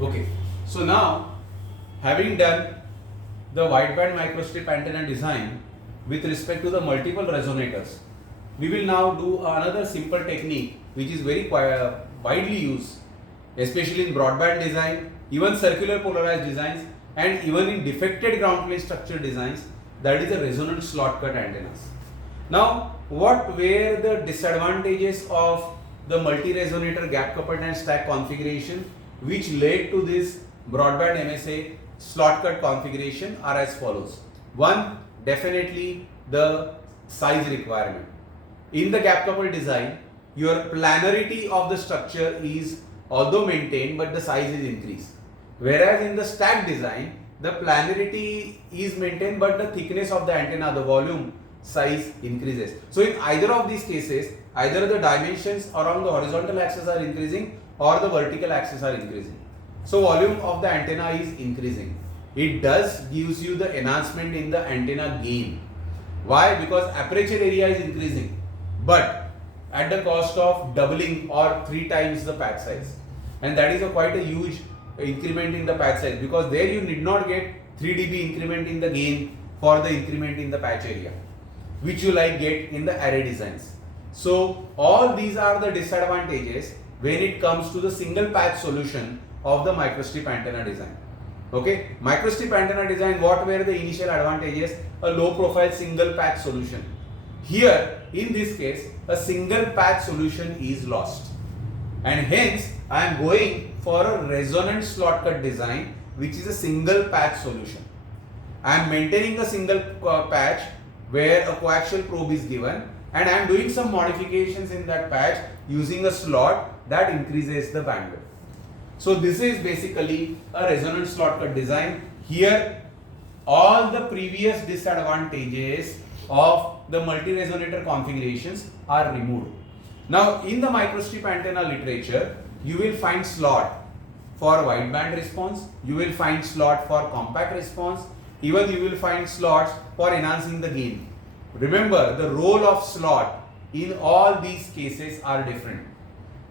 Okay, so now having done the wideband microstrip antenna design with respect to the multiple resonators, we will now do another simple technique which is very widely used, especially in broadband design, even circular polarized designs, and even in defected ground plane structure designs, that is the resonant slot cut antennas. Now, what were the disadvantages of the multi-resonator gap coupled and stack configuration which led to this broadband MSA slot cut configuration are as follows. One, definitely the size requirement. In the gap coupled design, your planarity of the structure is although maintained, but the size is increased. Whereas in the stack design, the planarity is maintained, but the thickness of the antenna, the volume size increases. So in either of these cases, either the dimensions around the horizontal axis are increasing or the vertical axis are increasing. So volume of the antenna is increasing. It does gives you the enhancement in the antenna gain. Why? Because aperture area is increasing, but at the cost of doubling or 3 times the patch size. And that is quite a huge increment in the patch size, because there you need not get 3 dB increment in the gain for the increment in the patch area, which you get in the array designs. So all these are the disadvantages when it comes to the single patch solution of the microstrip antenna design. Okay, microstrip antenna design, what were the initial advantages? A low profile single patch solution. Here in this case, a single patch solution is lost, and hence I am going for a resonant slot cut design which is a single patch solution. I am maintaining a single patch where a coaxial probe is given, and I am doing some modifications in that patch using a slot that increases the bandwidth. So this is basically a resonant slot cut design. Here all the previous disadvantages of the multi-resonator configurations are removed. Now in the microstrip antenna literature, you will find slot for wideband response, you will find slot for compact response, even you will find slots for enhancing the gain. Remember, the role of slot in all these cases are different.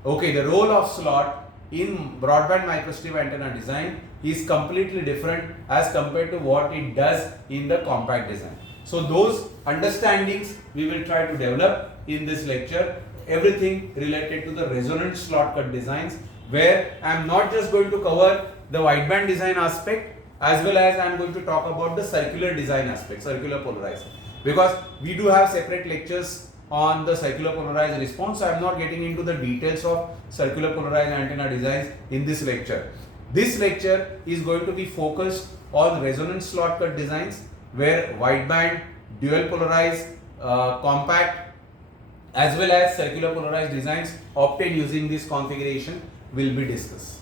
Okay, the role of slot in broadband microstrip antenna design is completely different as compared to what it does in the compact design. So those understandings we will try to develop in this lecture, everything related to the resonant slot cut designs, where I am not just going to cover the wideband design aspect, as well as I am going to talk about the circular design aspect, circular polarized, because we do have separate lectures on the circular polarized response. So I am not getting into the details of circular polarized antenna designs in this lecture. This lecture is going to be focused on resonant slot cut designs, where wideband, dual polarized, compact, as well as circular polarized designs obtained using this configuration will be discussed.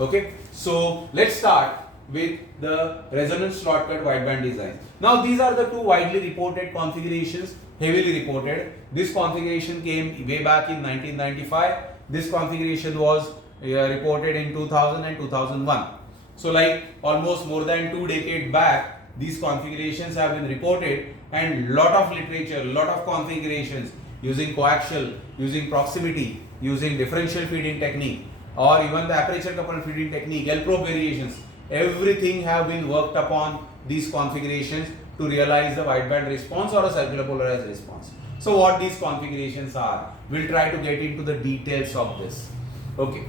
Okay, so let's start with the resonant slot cut wideband design. Now these are the two widely reported configurations, heavily reported. This configuration came way back in 1995. This configuration was reported in 2000 and 2001. So almost more than 2 decades back, these configurations have been reported, and lot of literature, lot of configurations using coaxial, using proximity, using differential feeding technique, or even the aperture coupled feeding technique, L-probe variations, everything have been worked upon these configurations to realize the wideband response or a circular polarized response. So what these configurations are, we'll try to get into the details of this. Okay.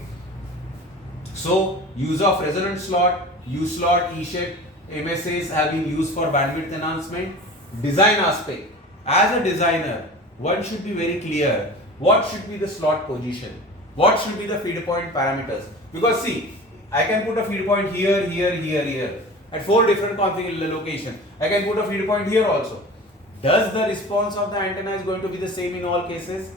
So use of resonant slot, U-slot, E-shape MSAs have been used for bandwidth enhancement. Design aspect. As a designer, one should be very clear what should be the slot position, what should be the feed point parameters. Because see, I can put a feed point here, here, here, here at 4 different configuration locations. I can put a feed point here also. Does the response of the antenna is going to be the same in all cases,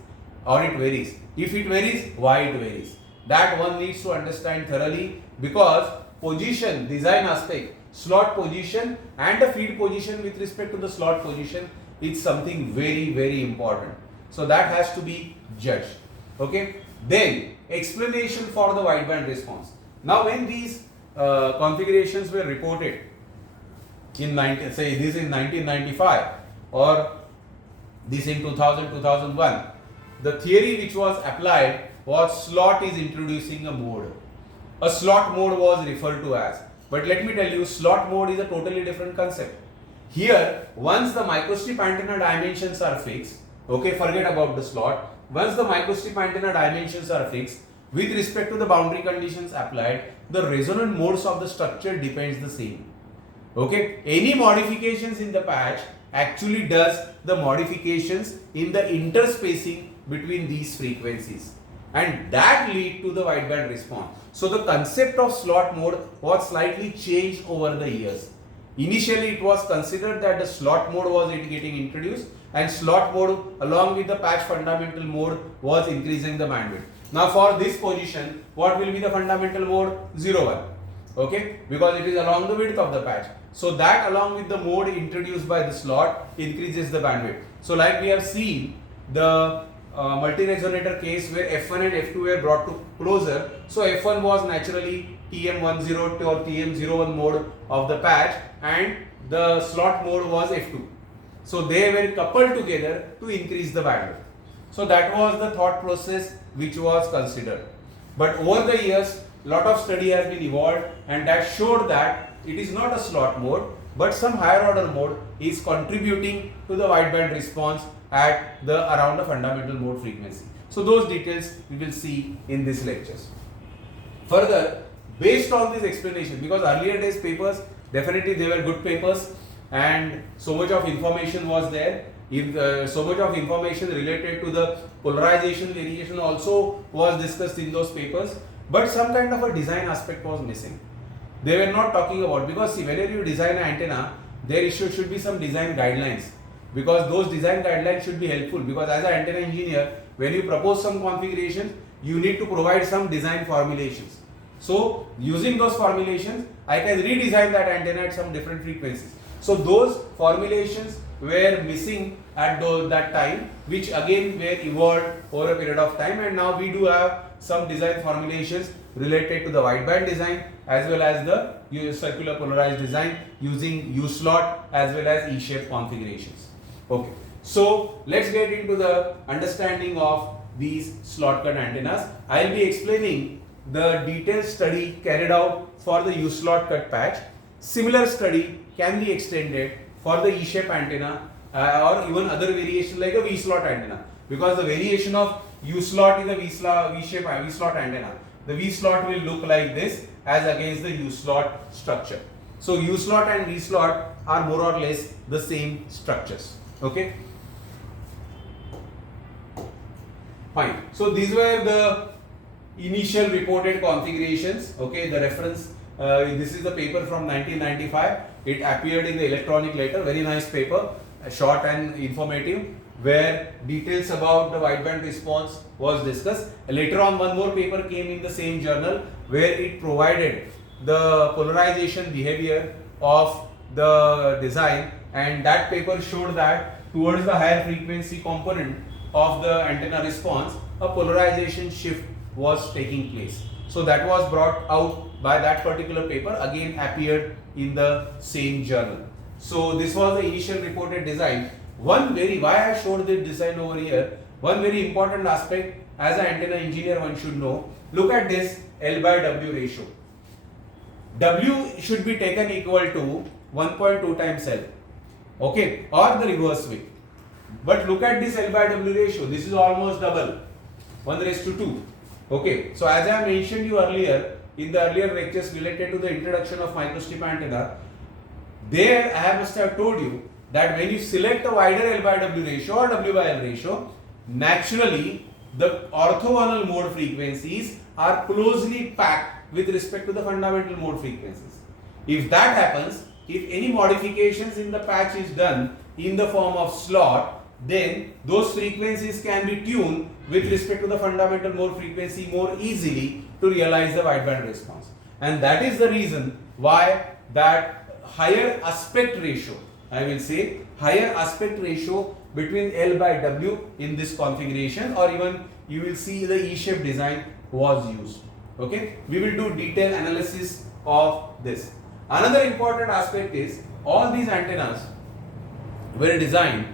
or it varies? If it varies, why it varies? That one needs to understand thoroughly, because position, design aspect, slot position and the feed position with respect to the slot position is something very, very important. So that has to be judged. Okay. Then explanation for the wideband response. Now when these configurations were reported in 1995 or this in 2000, 2001, the theory which was applied was slot is introducing a mode. a slot mode was referred to as. But let me tell you, slot mode is a totally different concept. Here, once the microstrip antenna dimensions are fixed, okay, forget about the slot. Once the microstrip antenna dimensions are fixed, with respect to the boundary conditions applied, the resonant modes of the structure depends the same. Okay, any modifications in the patch actually does the modifications in the interspacing between these frequencies, and that lead to the wideband response. So the concept of slot mode was slightly changed over the years. Initially it was considered that the slot mode was getting introduced, and slot mode along with the patch fundamental mode was increasing the bandwidth. Now for this position, what will be the fundamental mode? 01. Okay, because it is along the width of the patch. So that along with the mode introduced by the slot increases the bandwidth. So like we have seen the multi-resonator case where F1 and F2 were brought to closer. So F1 was naturally TM10 or TM01 mode of the patch, and the slot mode was F2. So they were coupled together to increase the bandwidth. So that was the thought process which was considered. But over the years, lot of study has been evolved, and that showed that it is not a slot mode, but some higher order mode is contributing to the wideband response at the around the fundamental mode frequency. So those details we will see in these lectures. Further, based on this explanation, because earlier days papers, definitely they were good papers, and so much of information was there. If so much of information related to the polarization variation also was discussed in those papers, but some kind of a design aspect was missing. They were not talking about, because see, whenever you design an antenna, there should be some design guidelines, because those design guidelines should be helpful, because as an antenna engineer, when you propose some configurations, you need to provide some design formulations. So using those formulations, I can redesign that antenna at some different frequencies. So those formulations were missing at that time, which again were evolved over a period of time, and now we do have some design formulations related to the wideband design as well as the circular polarized design using U slot as well as E-shape configurations. Okay, so let's get into the understanding of these slot cut antennas. I will be explaining the detailed study carried out for the U slot cut patch. Similar study can be extended for the E-shape antenna or even other variation like a V slot antenna, because the variation of U slot is a V-shape V slot antenna. The V slot will look like this as against the U slot structure. So U slot and V slot are more or less the same structures. Okay, fine. So these were the initial reported configurations. Okay, the reference, this is the paper from 1995. It appeared in the electronic letter, very nice paper, short and informative, where details about the wideband response was discussed. Later on, one more paper came in the same journal where it provided the polarization behavior of the design, and that paper showed that towards the higher frequency component of the antenna response, a polarization shift was taking place. So that was brought out by that particular paper, again appeared in the same journal. So this was the initial reported design. Why I showed this design over here, one very important aspect as an antenna engineer one should know. Look at this L by W ratio. W should be taken equal to 1.2 times L, okay, or the reverse way. But look at this L by W ratio, this is almost double, 1:2. Okay, so as I mentioned you earlier in the earlier lectures related to the introduction of microstrip antenna, there I must have told you that when you select a wider L by W ratio or W by L ratio, naturally the orthogonal mode frequencies are closely packed with respect to the fundamental mode frequencies. If that happens, if any modifications in the patch is done in the form of slot, then those frequencies can be tuned with respect to the fundamental mode frequency more easily to realize the wideband response. And that is the reason why that higher aspect ratio, I will say higher aspect ratio between L by W in this configuration, or even you will see the E-shape design was used. Okay, we will do detailed analysis of this. Another important aspect is all these antennas were designed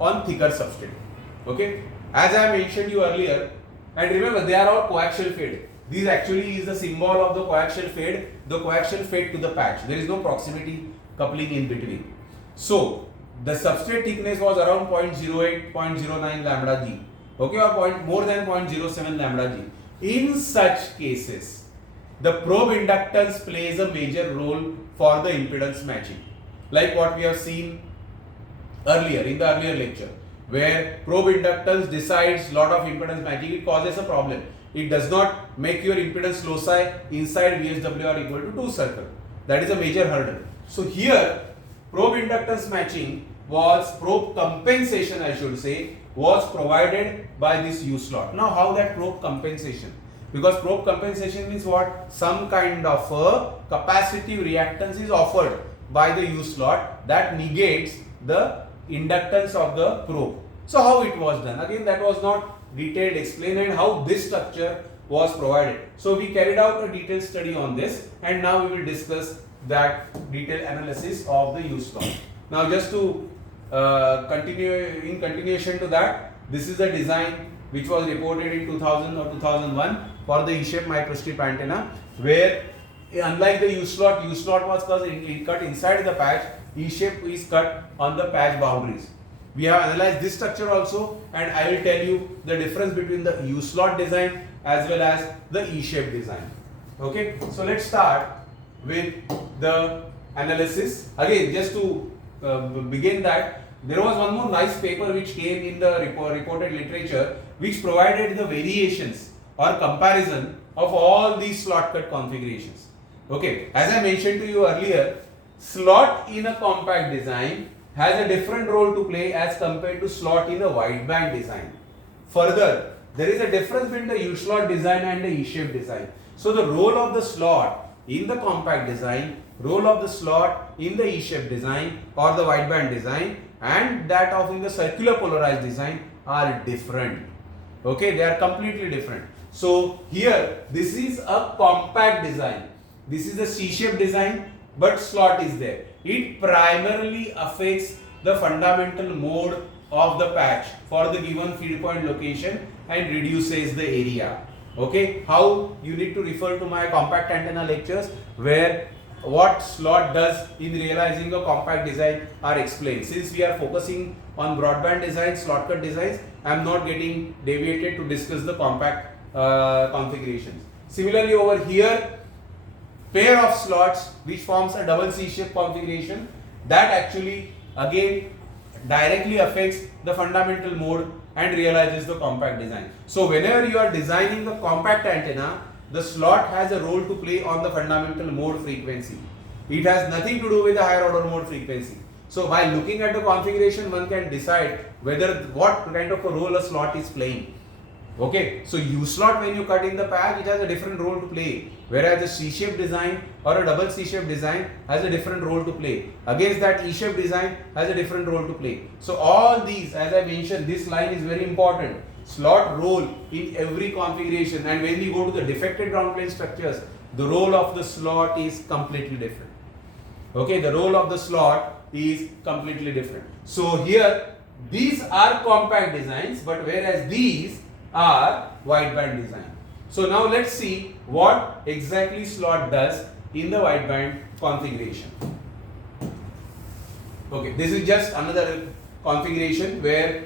on thicker substrate. Okay, as I mentioned you earlier, and remember they are all coaxial fed. This actually is the symbol of the coaxial fade to the patch. There is no proximity coupling in between. So the substrate thickness was around 0.08, 0.09 lambda g, okay, or more than 0.07 lambda g. In such cases, the probe inductance plays a major role for the impedance matching, like what we have seen earlier in the earlier lecture, where probe inductance decides lot of impedance matching. It causes a problem. It does not make your impedance loci inside VSWR equal to 2 circle. That is a major hurdle. So here probe inductance matching was, probe compensation I should say, was provided by this U slot. Now how that probe compensation? Because probe compensation means what? Some kind of a capacitive reactance is offered by the U slot that negates the inductance of the probe. So how it was done? Again, that was not detailed explained, and how this structure was provided. So we carried out a detailed study on this, and now we will discuss that detailed analysis of the U slot. Now just to in continuation to that, this is the design which was reported in 2000 or 2001 for the E-shaped microstrip antenna, where unlike the U slot was cut inside the patch, E-shape is cut on the patch boundaries. We have analyzed this structure also, and I will tell you the difference between the U slot design as well as the E-shape design. Okay, so let's start with the analysis. Again, just to begin that, there was one more nice paper which came in the reported literature, which provided the variations or comparison of all these slot cut configurations. Okay, as I mentioned to you earlier, slot in a compact design has a different role to play as compared to slot in a wideband design. Further, there is a difference between the U slot design and the E-shape design. So the role of the slot in the compact design, role of the slot in the E-shape design or the wideband design, and that of in the circular polarized design are different. Okay, they are completely different. So here this is a compact design. This is a C-shape design, but slot is there. It primarily affects the fundamental mode of the patch for the given feed point location and reduces the area. Okay, how you need to refer to my compact antenna lectures, where what slot does in realizing a compact design are explained. Since we are focusing on broadband designs, slot cut designs, I am not getting deviated to discuss the compact configurations. Similarly, over here, pair of slots which forms a double C-shape configuration, that actually again directly affects the fundamental mode and realizes the compact design. So whenever you are designing the compact antenna, the slot has a role to play on the fundamental mode frequency. It has nothing to do with the higher order mode frequency. So by looking at the configuration, one can decide whether what kind of a role a slot is playing. Okay, so U slot, when you cut in the patch, it has a different role to play, whereas a C-shape design or a double C-shape design has a different role to play. Against that, E-shape design has a different role to play. So all these, as I mentioned, this line is very important. Slot role in every configuration, and when we go to the defected ground plane structures, the role of the slot is completely different. Okay, the role of the slot is completely different. So here, these are compact designs, but whereas these are wideband design. So now let's see what exactly slot does in the wideband configuration. Okay, this is just another configuration where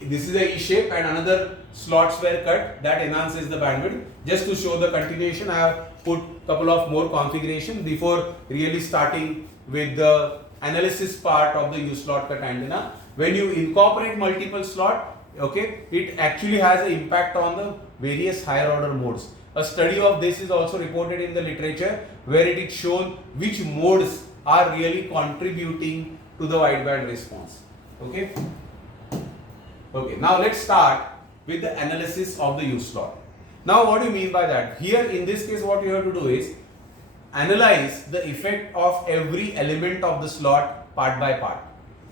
this is a E-shape and another slots were cut that enhances the bandwidth. Just to show the continuation, I have put couple of more configuration before really starting with the analysis part of the U slot cut antenna. When you incorporate multiple slot, okay, it actually has an impact on the various higher order modes. A study of this is also reported in the literature, where it is shown which modes are really contributing to the wideband response. Okay. Okay, now let's start with the analysis of the U slot. Now what do you mean by that? Here in this case, what you have to do is analyze the effect of every element of the slot part by part.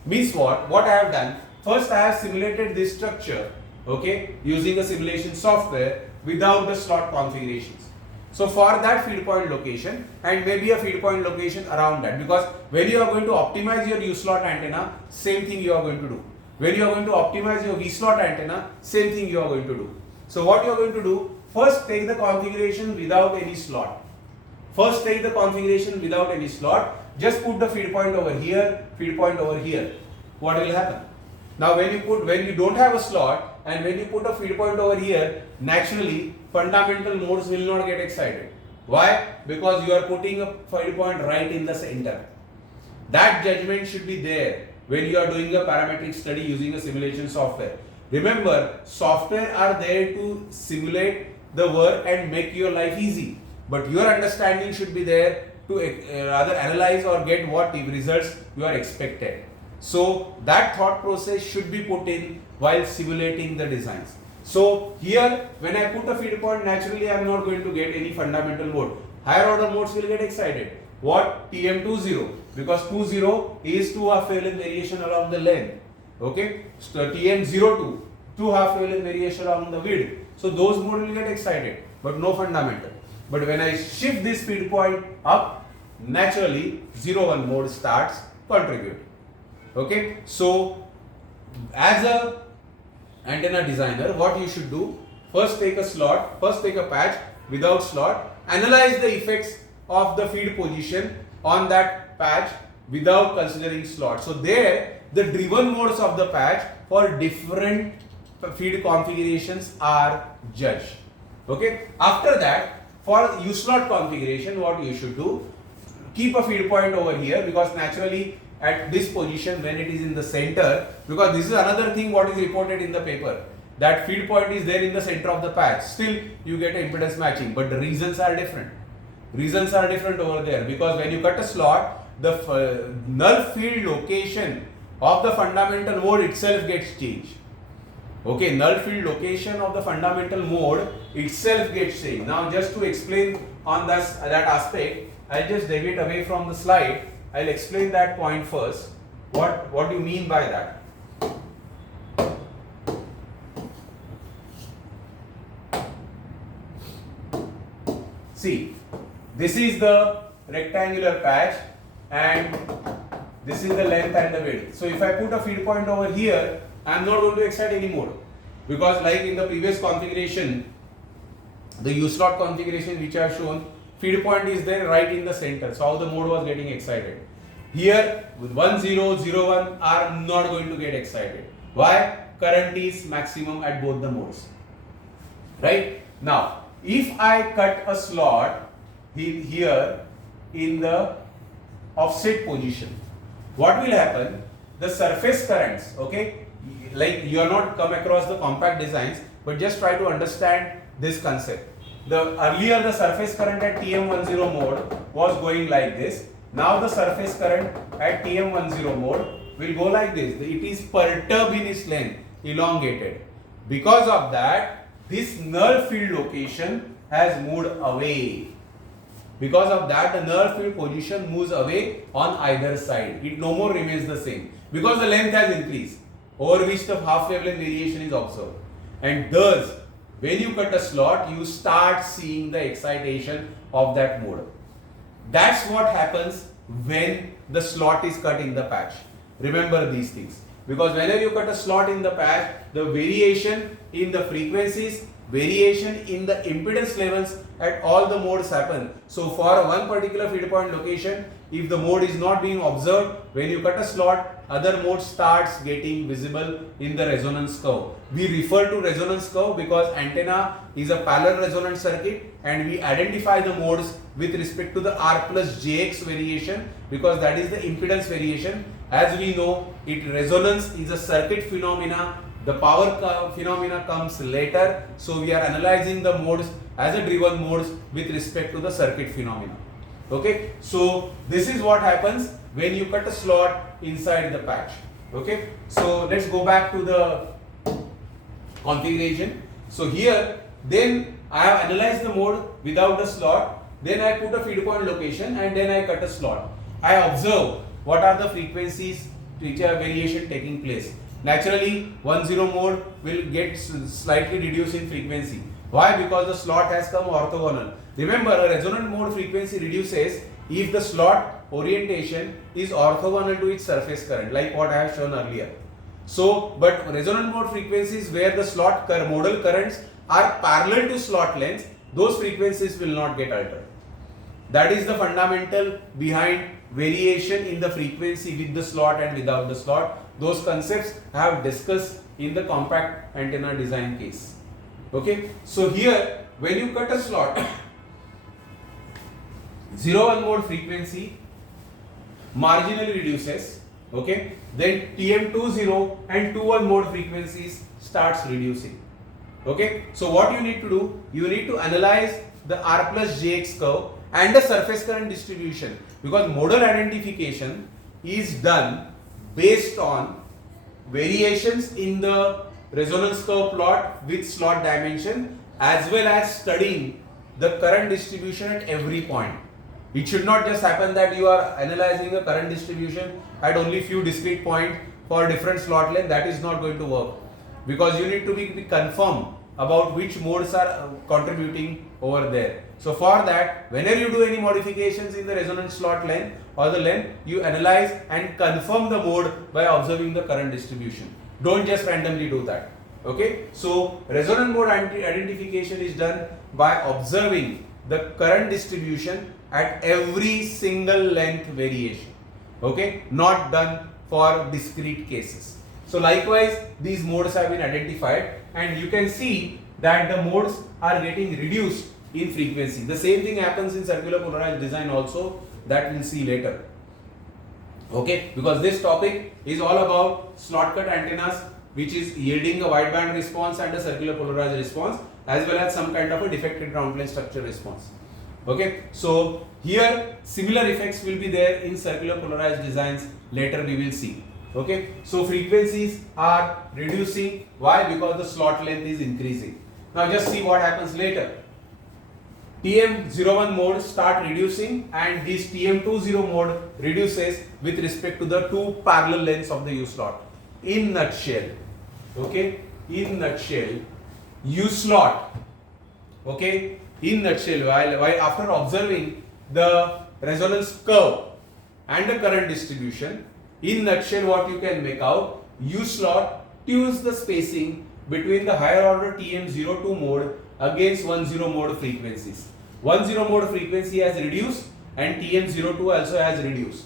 Means what? What I have done, first I have simulated this structure, okay, using a simulation software without the slot configurations. So for that feed point location and maybe a feed point location around that, because when you are going to optimize your U slot antenna, same thing you are going to do. When you are going to optimize your V slot antenna, same thing you are going to do. So what you are going to do, first take the configuration without any slot. First take the configuration without any slot. Just put the feed point over here, feed point over here. What will happen? Now when you don't have a slot and when you put a feed point over here, naturally fundamental modes will not get excited. Why? Because you are putting a feed point right in the center. That judgment should be there when you are doing a parametric study using a simulation software. Remember, software are there to simulate the work and make your life easy. But your understanding should be there to rather analyze or get what results you are expected. So that thought process should be put in while simulating the designs. So here when I put a feed point, naturally I am not going to get any fundamental mode. Higher order modes will get excited. What? TM20, because 20 is 2 half wavelength variation along the length. Okay, so TM02, 2 half wavelength variation along the width. So those modes will get excited, but no fundamental. But when I shift this feed point up, naturally 01 mode starts contributing. Okay, so as a antenna designer, what you should do? First take a slot, first take a patch without slot, analyze the effects of the feed position on that patch without considering slot. So there the driven modes of the patch for different feed configurations are judged. Okay, after that for U-slot configuration, what you should do? Keep a feed point over here, because naturally at this position when it is in the center, because this is another thing what is reported in the paper, that feed point is there in the center of the patch, still you get impedance matching, but the reasons are different. Reasons are different over there, because when you cut a slot, the null field location of the fundamental mode itself gets changed. Okay, null field location of the fundamental mode itself gets changed. Now just to explain on that aspect, I'll just deviate away from the slide. I'll explain that point first. What do you mean by that? See, this is the rectangular patch and this is the length and the width. So if I put a feed point over here, I am not going to excite any mode, because like in the previous configuration, the U-slot configuration which I have shown, feed point is there right in the center. So how the mode was getting excited. Here with 10, 01 are not going to get excited. Why? Current is maximum at both the modes. Right? Now, if I cut a slot here in the offset position, what will happen? The surface currents, okay? Like you are not come across the compact designs, but just try to understand this concept. Earlier the surface current at TM10 mode was going like this. Now the surface current at TM10 mode will go like this. It is perturbed in its length, elongated. Because of that, this null field location has moved away. Because of that, the null field position moves away on either side. It no more remains the same, because the length has increased, over which the half wavelength variation is observed. And thus, when you cut a slot, you start seeing the excitation of that mode. That's what happens when the slot is cut in the patch. Remember these things, because whenever you cut a slot in the patch, the variation in the frequencies, variation in the impedance levels at all the modes happen. So for one particular feed point location, if the mode is not being observed, when you cut a slot, other mode starts getting visible in the resonance curve. We refer to resonance curve because antenna is a parallel resonant circuit, and we identify the modes with respect to the R plus JX variation, because that is the impedance variation. As we know, resonance is a circuit phenomena. The power phenomena comes later. So we are analyzing the modes as a driven modes with respect to the circuit phenomena. Okay, so this is what happens when you cut a slot inside the patch. Okay, so let's go back to the configuration. So here, then I have analyzed the mode without the slot, then I put a feed point location, and then I cut a slot. I observe what are the frequencies which are variation taking place. Naturally, 10 mode will get slightly reduced in frequency. Why? Because the slot has come orthogonal. Remember, a resonant mode frequency reduces if the slot orientation is orthogonal to its surface current, like what I have shown earlier. So, but resonant mode frequencies where the slot modal currents are parallel to slot lengths, those frequencies will not get altered. That is the fundamental behind variation in the frequency with the slot and without the slot. Those concepts I have discussed in the compact antenna design case. Okay, so here when you cut a slot, 0-1 mode frequency marginally reduces. Okay, then TM20 and 2-1 mode frequencies starts reducing. Okay, so what you need to do, you need to analyze the R plus Jx curve and the surface current distribution, because modal identification is done based on variations in the resonance curve plot with slot dimension, as well as studying the current distribution at every point. It should not just happen that you are analyzing a current distribution at only few discrete points for different slot length. That is not going to work, because you need to be confirmed about which modes are contributing over there. So for that, whenever you do any modifications in the resonance slot length or the length, you analyze and confirm the mode by observing the current distribution. Don't just randomly do that. Okay, so resonant mode identification is done by observing the current distribution at every single length variation. Okay, not done for discrete cases. So likewise, these modes have been identified, and you can see that the modes are getting reduced in frequency. The same thing happens in circular polarized design also, that we'll see later. Okay, because this topic is all about slot cut antennas, which is yielding a wideband response and a circular polarized response, as well as some kind of a defected ground plane structure response. Okay, so here similar effects will be there in circular polarized designs, later we will see. Okay, so frequencies are reducing. Why? Because the slot length is increasing. Now just see what happens later. TM01 mode start reducing, and this TM20 mode reduces with respect to the two parallel lengths of the U slot. In nutshell, okay, in nutshell, U slot, okay, in nutshell, while after observing the resonance curve and the current distribution, in nutshell what you can make out, U slot tunes the spacing between the higher order TM02 mode against 10 mode frequencies. 10 mode frequency has reduced and TM02 also has reduced.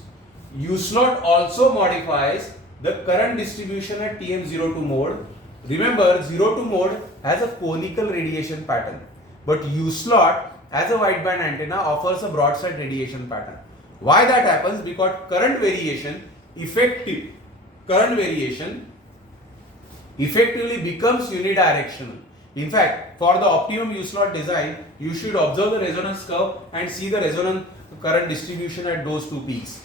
U slot also modifies the current distribution at TM02 mode. Remember, 02 mode has a conical radiation pattern, but U slot as a wideband antenna offers a broadside radiation pattern. Why that happens? Because current variation effectively becomes unidirectional. In fact, for the optimum U slot design, you should observe the resonance curve and see the resonant current distribution at those two peaks.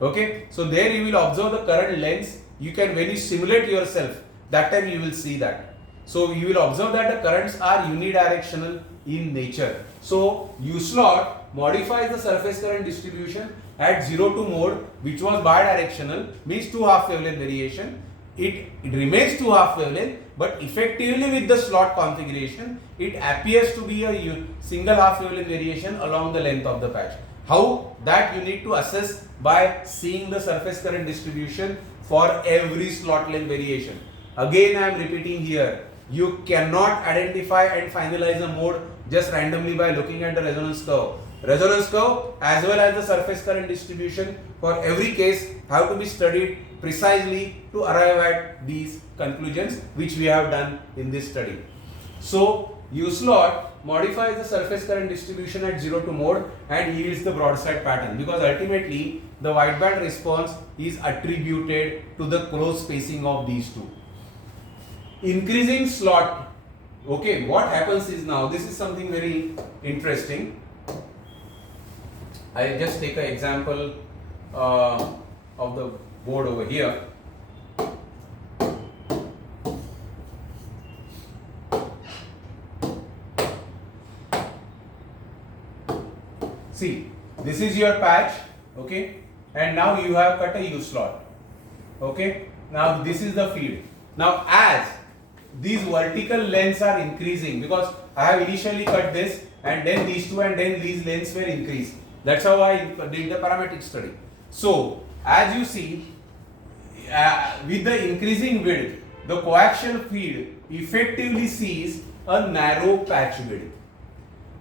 Okay, so there you will observe the current lengths. You can, when you simulate yourself, that time you will see that. So you will observe that the currents are unidirectional in nature. So U slot modifies the surface current distribution at 02 mode, which was bidirectional, means two half wavelength variation. It remains two half wavelength, but effectively with the slot configuration, it appears to be a single half wavelength variation along the length of the patch. How? That you need to assess by seeing the surface current distribution for every slot length variation. Again, I am repeating here, you cannot identify and finalize a mode just randomly by looking at the resonance curve. Resonance curve as well as the surface current distribution for every case have to be studied precisely to arrive at these conclusions, which we have done in this study. So U slot modifies the surface current distribution at 02 mode and yields the broadside pattern, because ultimately the wideband response is attributed to the close spacing of these two. Increasing slot, okay, what happens is, now this is something very interesting. I just take an example of the board over here. See, this is your patch, okay, and now you have cut a U slot, okay. Now this is the feed. Now as these vertical lengths are increasing, because I have initially cut this and then these two and then these lengths were increased. That's how I did the parametric study. So as you see, with the increasing width, the coaxial feed effectively sees a narrow patch width.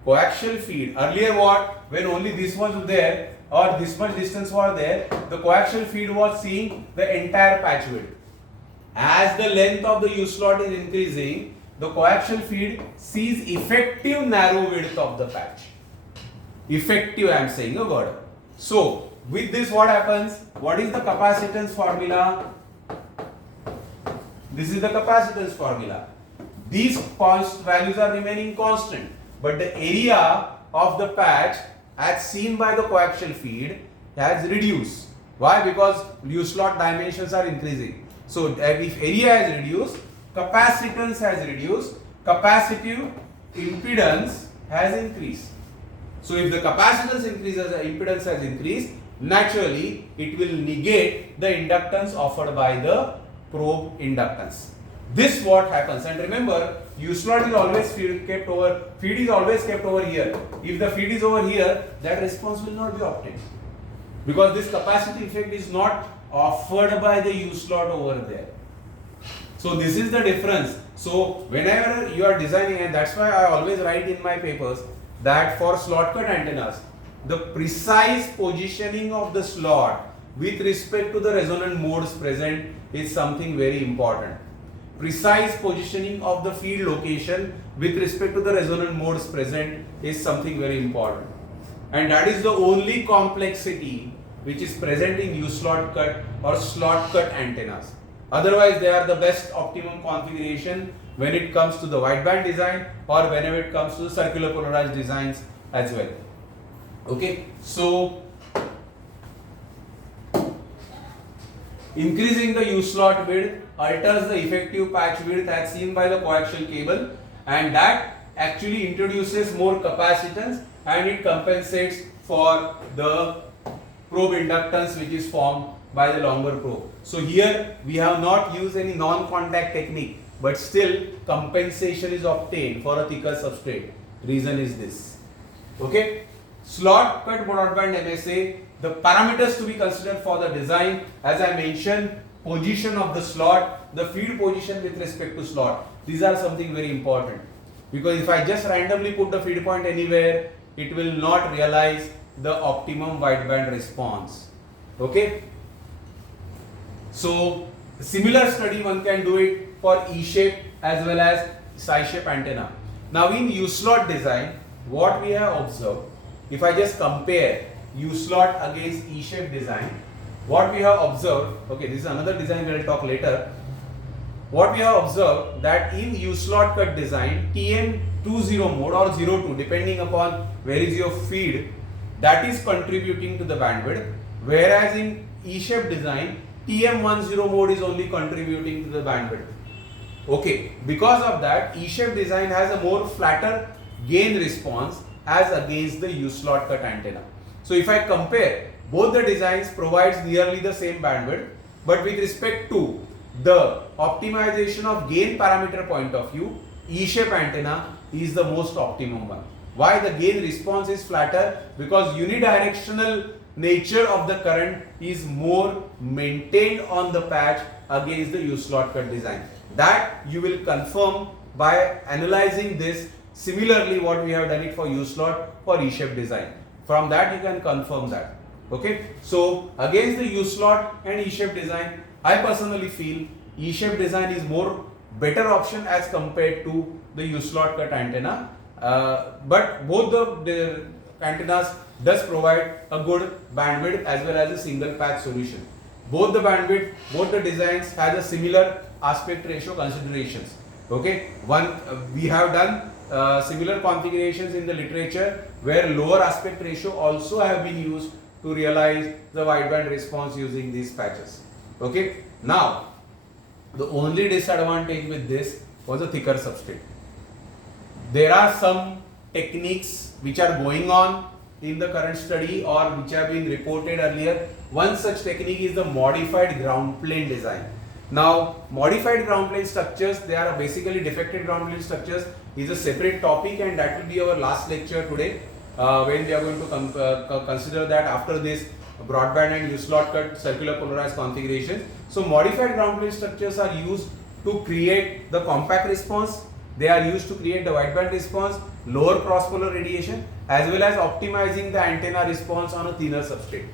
Coaxial feed, earlier what, when only this was there or this much distance was there, the coaxial feed was seeing the entire patch width. As the length of the U slot is increasing, the coaxial feed sees effective narrow width of the patch. Effective, I am saying a word. So, with this what happens? What is the capacitance formula? This is the capacitance formula. These values are remaining constant, but the area of the patch as seen by the coaxial feed has reduced. Why? Because U slot dimensions are increasing. So if area has reduced, capacitance has reduced, capacitive impedance has increased. So if the capacitance increases, the impedance has increased, naturally it will negate the inductance offered by the probe inductance. This what happens, and remember, U slot is always feed is always kept over here. If the feed is over here, that response will not be obtained, because this capacitive effect is not offered by the U slot over there. So this is the difference. So whenever you are designing, and that's why I always write in my papers that for slot cut antennas, the precise positioning of the slot with respect to the resonant modes present is something very important. Precise positioning of the feed location with respect to the resonant modes present is something very important. And that is the only complexity which is present in U slot cut or slot cut antennas. Otherwise, they are the best optimum configuration when it comes to the wideband design or whenever it comes to the circular polarized designs as well. Okay, so increasing the U slot width alters the effective patch width as seen by the coaxial cable, and that actually introduces more capacitance and it compensates for the probe inductance which is formed by the longer probe. So here we have not used any non-contact technique, but still compensation is obtained for a thicker substrate. Reason is this. Okay, slot cut broadband MSA, the parameters to be considered for the design, as I mentioned, position of the slot, the feed position with respect to slot. These are something very important, because if I just randomly put the feed point anywhere, it will not realize the optimum wideband response. Okay, so similar study one can do it for E-shape as well as psi-shape antenna. Now in U slot design, what we have observed, if I just compare U slot against E-shape design, what we have observed, okay, this is another design we will talk later. What we have observed that in U slot cut design, TM20 mode or 02, depending upon where is your feed, that is contributing to the bandwidth, whereas in E-shape design, TM10 mode is only contributing to the bandwidth. Okay, because of that, E-shape design has a more flatter gain response as against the U slot cut antenna. So if I compare, both the designs provides nearly the same bandwidth, but with respect to the optimization of gain parameter point of view, E-shape antenna is the most optimum one. Why the gain response is flatter? Because unidirectional nature of the current is more maintained on the patch against the U slot cut design. That you will confirm by analyzing this. Similarly, what we have done it for U slot for E-shape design. From that you can confirm that. Okay, so against the U slot and E-shape design, I personally feel E-shape design is more better option as compared to the U slot cut antenna. But both the antennas does provide a good bandwidth as well as a single patch solution. Both the bandwidth, both the designs has a similar aspect ratio considerations. Okay, we have done similar configurations in the literature where lower aspect ratio also have been used to realize the wideband response using these patches. Okay, now the only disadvantage with this was a thicker substrate. There are some techniques which are going on in the current study or which have been reported earlier. One such technique is the modified ground plane design. Now, modified ground plane structures, they are basically defected ground plane structures, is a separate topic, and that will be our last lecture today, when we are going to consider that after this broadband and U slot cut circular polarized configuration. So modified ground plane structures are used to create the compact response They are used to create the wideband response, lower cross-polar radiation, as well as optimizing the antenna response on a thinner substrate.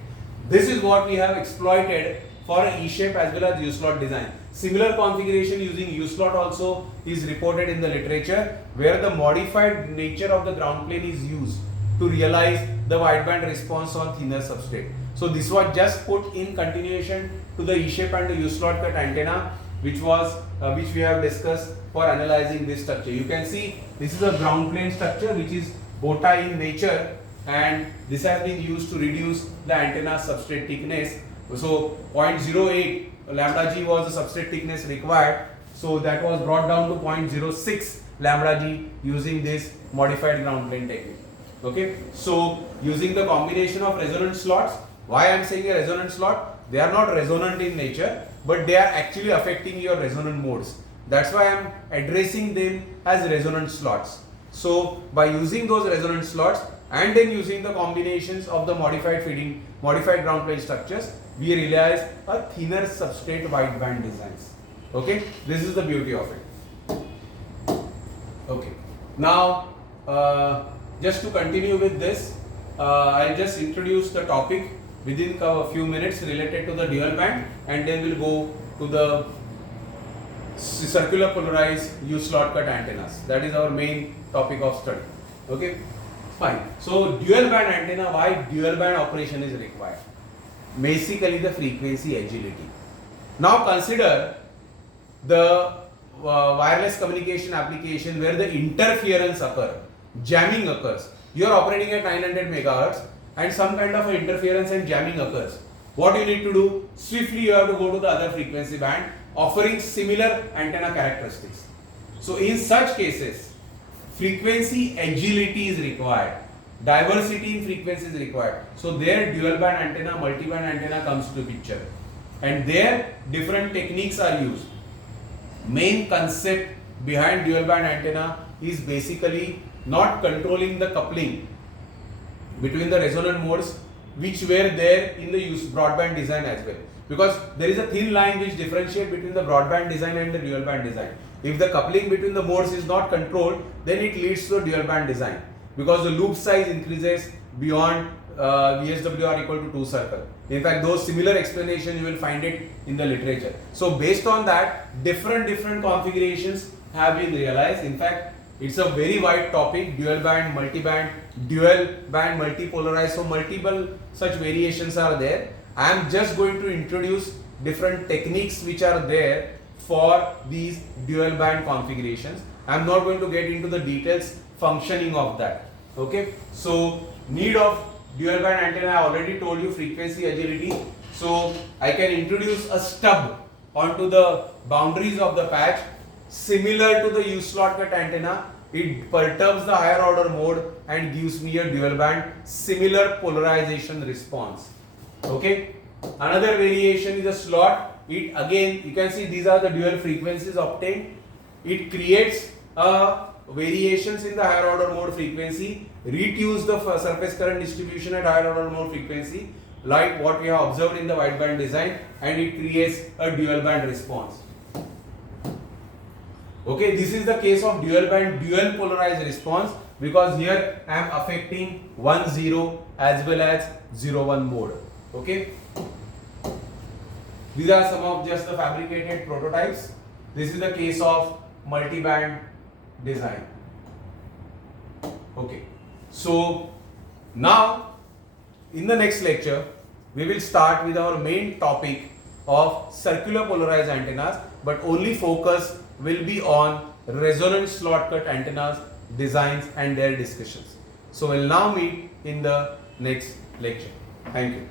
This is what we have exploited for a E-shape as well as U-slot design. Similar configuration using U-slot also is reported in the literature, where the modified nature of the ground plane is used to realize the wideband response on thinner substrate. So this was just put in continuation to the E-shape and the U-slot cut antenna, which we have discussed for analyzing this structure. You can see this is a ground plane structure which is bow tie in nature, and this has been used to reduce the antenna substrate thickness. So 0.08 lambda g was the substrate thickness required, so that was brought down to 0.06 lambda g using this modified ground plane technique. Okay, so using the combination of resonant slots. Why I am saying a resonant slot? They are not resonant in nature, but they are actually affecting your resonant modes. That's why I am addressing them as resonant slots. So by using those resonant slots and then using the combinations of the modified ground plane structures, we realize a thinner substrate wideband designs. Okay, this is the beauty of it. Okay, now just to continue with this, I'll just introduce the topic within a few minutes related to the dual band, and then we'll go to the circular polarized U-slot cut antennas. That is our main topic of study. Okay, fine. So dual band antenna, why dual band operation is required? Basically the frequency agility. Now consider the wireless communication application where the interference occurs, jamming occurs. You are operating at 900 megahertz and some kind of interference and jamming occurs. What you need to do? Swiftly you have to go to the other frequency band offering similar antenna characteristics. So in such cases, frequency agility is required. Diversity in frequency is required. So there dual band antenna, multi-band antenna comes to picture. And there different techniques are used. Main concept behind dual band antenna is basically not controlling the coupling between the resonant modes which were there in the broadband design as well. Because there is a thin line which differentiates between the broadband design and the dual band design. If the coupling between the modes is not controlled, then it leads to a dual band design, because the loop size increases beyond VSWR equal to 2 circle. In fact, those similar explanations you will find it in the literature. So based on that, different configurations have been realized. In fact, it's a very wide topic: dual band, multi-band, dual band, multi-polarized. So multiple such variations are there. I am just going to introduce different techniques which are there for these dual band configurations. I am not going to get into the details functioning of that. Okay, so need of dual band antenna, I already told you, frequency agility. So I can introduce a stub onto the boundaries of the patch similar to the U-slot cut antenna. It perturbs the higher order mode and gives me a dual band similar polarization response. Okay, another variation is a slot. It again, you can see these are the dual frequencies obtained. It creates variations in the higher order mode frequency, reduce the surface current distribution at higher order mode frequency, like what we have observed in the wideband design, and it creates a dual band response. Okay, this is the case of dual band dual polarized response, because here I am affecting 1-0 as well as 0-1 mode. Okay, these are some of just the fabricated prototypes. This is the case of multi-band design. Okay, so now in the next lecture we will start with our main topic of circular polarized antennas, but only focus will be on resonant slot cut antennas designs and their discussions. So we'll now meet in the next lecture. Thank you.